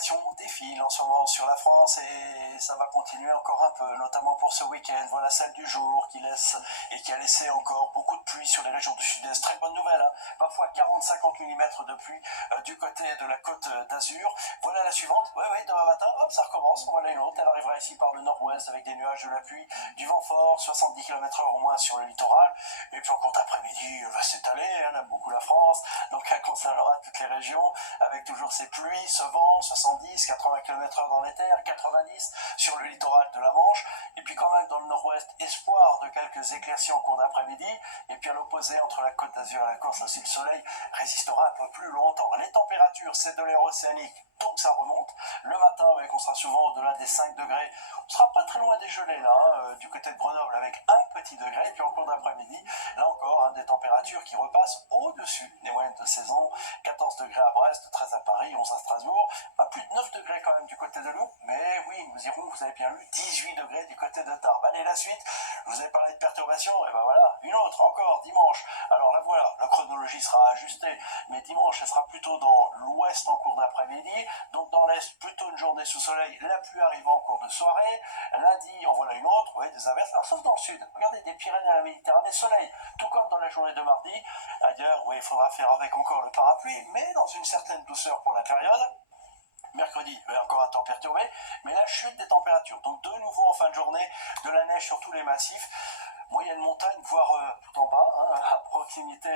informations défilent en ce moment sur la France et ça va continuer encore un peu, notamment pour ce week-end. Voilà celle du jour qui laisse et qui a laissé encore beaucoup de pluie sur les régions du sud-est. Très bonne nouvelle, hein, parfois 40-50 mm de pluie du côté de la côte d'Azur. Voilà la suivante. Oui, demain matin, hop, ça recommence. Voilà une autre. Elle arrivera ici par le nord-ouest avec des nuages, de la pluie, du vent fort, 70 km/h au moins sur le littoral. Et puis en compte après-midi, elle va s'étaler. Elle aime beaucoup la France. Donc elle concernera toutes les régions avec toujours ces pluies, ce vent, 70, 80 km/h dans les terres, 90 sur le littoral de la Manche. Et puis quand même dans le nord-ouest, espoir de quelques éclaircies en cours d'après-midi. Et puis à l'opposé, entre la côte d'Azur et la Corse, aussi le soleil résistera un peu plus longtemps. Les températures, c'est de l'air océanique, donc ça remonte. Le matin, on sera souvent au-delà des 5 degrés. On sera pas très loin des gelées là, du côté de Grenoble avec un petit degré. Et puis en cours d'après-midi, là encore, des températures qui repassent au-dessus des moyennes de saison. 14 degrés à Brest, 13 à Paris, 11 à Strasbourg. Plus de 9 degrés quand même du côté de Lyon. Mais oui, nous irons, vous avez bien lu, 18 degrés du côté de Tarbes. Allez, la suite, je vous avez parlé de perturbations, et ben voilà, une autre encore, dimanche. Alors là voilà, la chronologie sera ajustée, mais dimanche, elle sera plutôt dans l'ouest en cours d'après-midi, donc dans l'est, plutôt une journée sous soleil, la pluie arrivant en cours de soirée. Lundi, en voilà une autre, oui, des averses, alors sauf dans le sud. Regardez, des Pyrénées à la Méditerranée, soleil, tout comme dans la journée de mardi. Ailleurs, oui, il faudra faire avec encore le parapluie, mais dans une certaine douceur pour la période. Mercredi, encore un temps perturbé, mais la chute des températures. Donc de nouveau en fin de journée, de la neige sur tous les massifs. Moyenne montagne, voire tout en bas, à proximité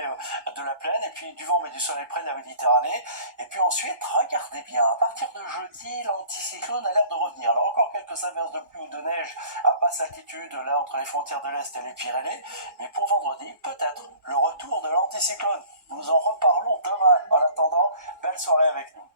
de la plaine, et puis du vent mais du soleil près de la Méditerranée. Et puis ensuite, regardez bien, à partir de jeudi, l'anticyclone a l'air de revenir. Alors encore quelques averses de pluie ou de neige à basse altitude, là entre les frontières de l'Est et les Pyrénées. Mais pour vendredi, peut-être le retour de l'anticyclone. Nous en reparlons demain. En attendant, belle soirée avec nous.